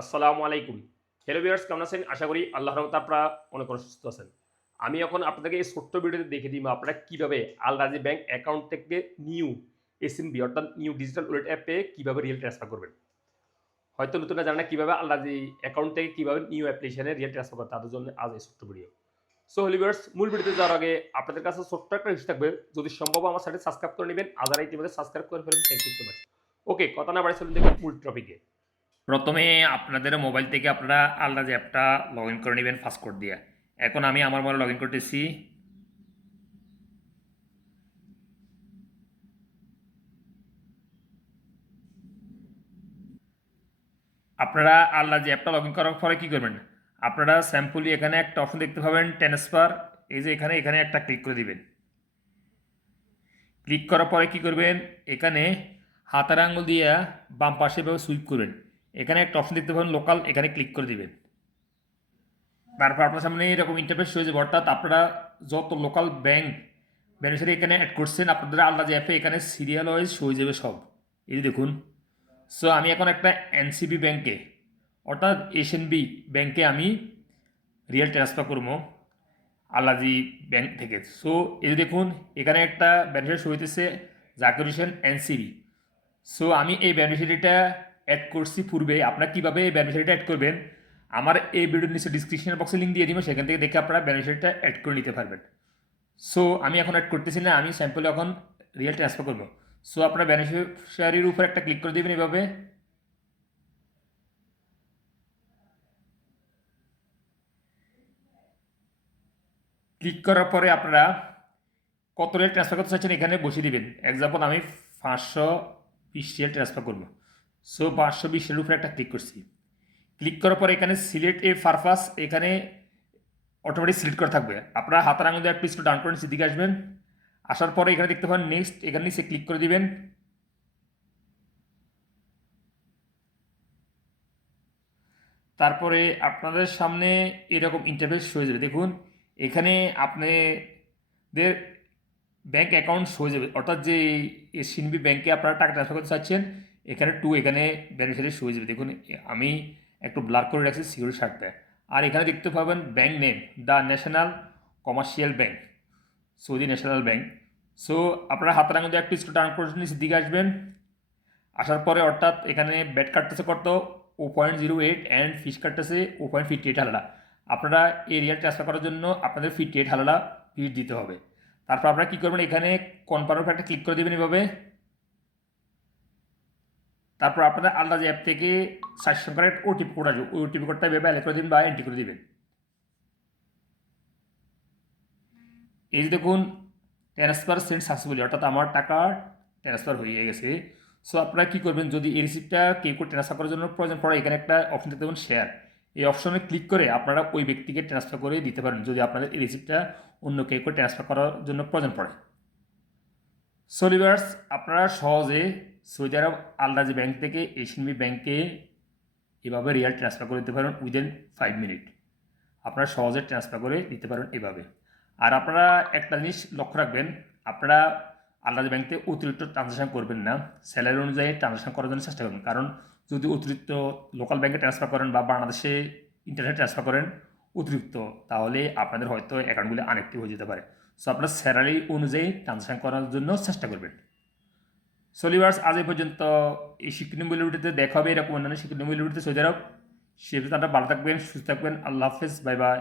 আসসালামু আলাইকুম। Hello viewers, কেমন আছেন? আশা করি আল্লাহর রহমতে আপনারা অনেক সুস্থ আছেন। আমি এখন আপনাদেরকে এই ছোট্ট ভিডিওতে দেখিয়ে দিব আপনারা কিভাবে আল রাজি ব্যাংক অ্যাকাউন্ট থেকে নিউ এসএনবি অর্থাৎ নিউ ডিজিটাল ওয়ালেট অ্যাপে কিভাবে রিয়েল ট্রান্সফার করবেন। হয়তো নতুনরা জানে না কিভাবে আল রাজি অ্যাকাউন্ট থেকে কিভাবে নিউ অ্যাপ্লিকেশনে রিয়েল ট্রান্সফার করতে তাদের জন্য আজ এই ছোট্ট ভিডিও। সো হ্যালো ভিউয়ার্স, মূল ভিডিওতে যাওয়ার আগে আপনাদের কাছে ছোট্ট একটা রিকোয়েস্ট থাকবে, যদি সম্ভব আমার চ্যানেল সাবস্ক্রাইব করে নেবেন। আর যারা ইতিমধ্যে সাবস্ক্রাইব করে ফেলেন, থ্যাংক ইউ সো মাচ। ওকে, কথা না বাড়িয়ে চলুন দেখি মূল টপিকে। প্রথমে আপনাদের মোবাইল থেকে আপনারা আলরাজ অ্যাপটা লগ ইন করে নেবেন পাসকোড দিয়ে। এখন আমি আমার মোবাইলে লগ ইন করতেছি। আপনারা আলরাজ অ্যাপটা লগ ইন করার পরে কী করবেন, আপনারা স্যাম্পলি এখানে একটা অপশন দেখতে পাবেন ট্রান্সফার। এই যে এখানে এখানে একটা ক্লিক করে দিবেন। ক্লিক করার পরে কী করবেন, এখানে হাতের আঙুল দিয়ে বাম পাশে এভাবে সুইপ করবেন। এখানে একটা অপশন দেখতে পাবেন লোকাল, এখানে ক্লিক করে দিবেন। তারপর আপনার সামনে এরকম ইন্টারফেস হয়ে যাবে, অর্থাৎ আপনারা যত লোকাল ব্যাংক বেনিফিশিয়ারি এখানে অ্যাড করছেন আপনাদের আলাদা যে অ্যাপে এখানে সিরিয়াল ওয়াইজ হয়ে যাবে সব। এই যে দেখুন। সো আমি এখন একটা এনসিবি ব্যাংকে অর্থাৎ এসএনবি ব্যাংকে আমি রিয়েল ট্রান্সফার করবো আলাজি ব্যাংক থেকে। সো এই যে দেখুন এখানে একটা বেনিফিশিয়ারি হইতেছে জাকির হোসেন এনসিবি। সো আমি এই বেনিফিশিয়ারিটা অ্যাড করছি পূর্বে। আপনারা কীভাবে এই বেনিফিশিয়ারিটা অ্যাড করবেন আমার এই ভিডিওর নিচে ডিসক্রিপশন বক্সে লিঙ্ক দিয়ে দিব, সেখান থেকে দেখে আপনারা বেনিফিশিয়ারিটা অ্যাড করে নিতে পারবেন। সো আমি এখন অ্যাড করতেছি না, আমি স্যাম্পল এখন রিয়েল ট্রান্সফার করবো। সো আপনার বেনিফিশিয়ারির উপর একটা ক্লিক করে দেবেন এভাবে। ক্লিক করার পরে আপনারা কত রিয়েল ট্রান্সফার করতে চাচ্ছেন এখানে বসিয়ে দিবেন। এক্সাম্পল আমি 520 রিয়েল ট্রান্সফার করবো। সো 520 এর উপরে একটা ক্লিক করছি। ক্লিক করার পরে এখানে সিলেক্ট এ পারপাস এখানে অটোমেটিক সিলেক্ট করা থাকবে। আপনারা হাতের আঙুল দিয়ে প্লিজ ডাউন করে দিকে আসবেন। আসার পরে এখানে দেখতে পাবেন নেক্সট, এখানে নিচে ক্লিক করে দিবেন। তারপরে আপনাদের সামনে এরকম ইন্টারফেস হয়ে যাবে। দেখুন এখানে আপনাদের ব্যাংক অ্যাকাউন্ট হয়ে যাবে, অর্থাৎ যে এসএনবি ব্যাংকে আপনারা টাকা ট্রান্সফার করতে চাচ্ছেন এখানে এখানে বেনিফিশিয়ারি হয়ে যাবে। দেখুন আমি একটু ব্লার করে রাখছি সিকিউরিটি স্বার্থে। আর এখানে দেখতে পাবেন bank name the national commercial bank, Saudi national bank. So আপনারা হাতের আঙুল দিয়ে একটু স্ক্রল ডাউন করে নিচের দিকে আসবেন। আসার পরে অর্থাৎ এখানে ব্যাট কাটতেছে কত 0.08 অ্যান্ড ফিস কাটতেছে 0.58 হালালা। আপনারা এই রিয়াল ট্রান্সফার করার জন্য আপনাদের 58 হালালা ফিস দিতে হবে। তারপর আপনারা কী করবেন, এখানে কনফার্মের উপর একটা ক্লিক করে দেবেন এভাবে। তারপর আপনাদের আলাদা অ্যাপ থেকে 4 সংখ্যার একটা ওটিপি কোড আসবে, ওই ওটিপি কোডটা এভাবে অ্যাড করে দিন বা এন্ট্রি করে দেবেন। এই যে দেখুন ট্রান্সফার সেন্ড সাকসেসফুলি, অর্থাৎ আমার টাকা ট্রান্সফার হয়ে গেছে। সো আপনারা কী করবেন, যদি এই রিসিপ্টটা কেউ ট্রান্সফার করার জন্য প্রয়োজন পড়ে এখানে একটা অপশন দেখতে পাবেন শেয়ার, এই অপশনে ক্লিক করে আপনারা ওই ব্যক্তিকে ট্রান্সফার করে দিতে পারেন যদি আপনাদের এই রিসিপ্টটা অন্য কেউ ট্রান্সফার করার জন্য প্রয়োজন পড়ে। সো ভিউয়ার্স, আপনারা সহজে সৌদি আরব আল রাজি ব্যাংক থেকে এশিয়ানবি ব্যাংকে এভাবে রিয়াল ট্রান্সফার করে দিতে পারেন উইদিন 5 মিনিট। আপনারা সহজে ট্রান্সফার করে দিতে পারেন এভাবে। আর আপনারা একটা জিনিস লক্ষ্য রাখবেন, আপনারা আল রাজি ব্যাংকে অতিরিক্ত ট্রানজাকশান করবেন না, স্যালারি অনুযায়ী ট্রানজাকশান করার জন্য চেষ্টা করবেন। কারণ যদি অতিরিক্ত লোকাল ব্যাংকে ট্রান্সফার করেন বা বাংলাদেশে ইন্টারনেট ট্রান্সফার করেন অতিরিক্ত, তাহলে আপনাদের হয়তো অ্যাকাউন্টগুলি আনএক্টিভ হয়ে যেতে পারে। সো আপনার স্যালারি অনুযায়ী ট্রানজাকশান করার জন্য চেষ্টা করবেন। সো ভিউয়ার্স, আজ এই পর্যন্ত। এই শিক্ষণীয় ভিডিওটিতে দেখা হবে এরকম অন্যান্য শিক্ষণীয় ভিডিওটিতে। সৌদি আরব সে আপনারা ভালো থাকবেন, সুস্থ থাকবেন। আল্লাহ হাফেজ, বাই বাই।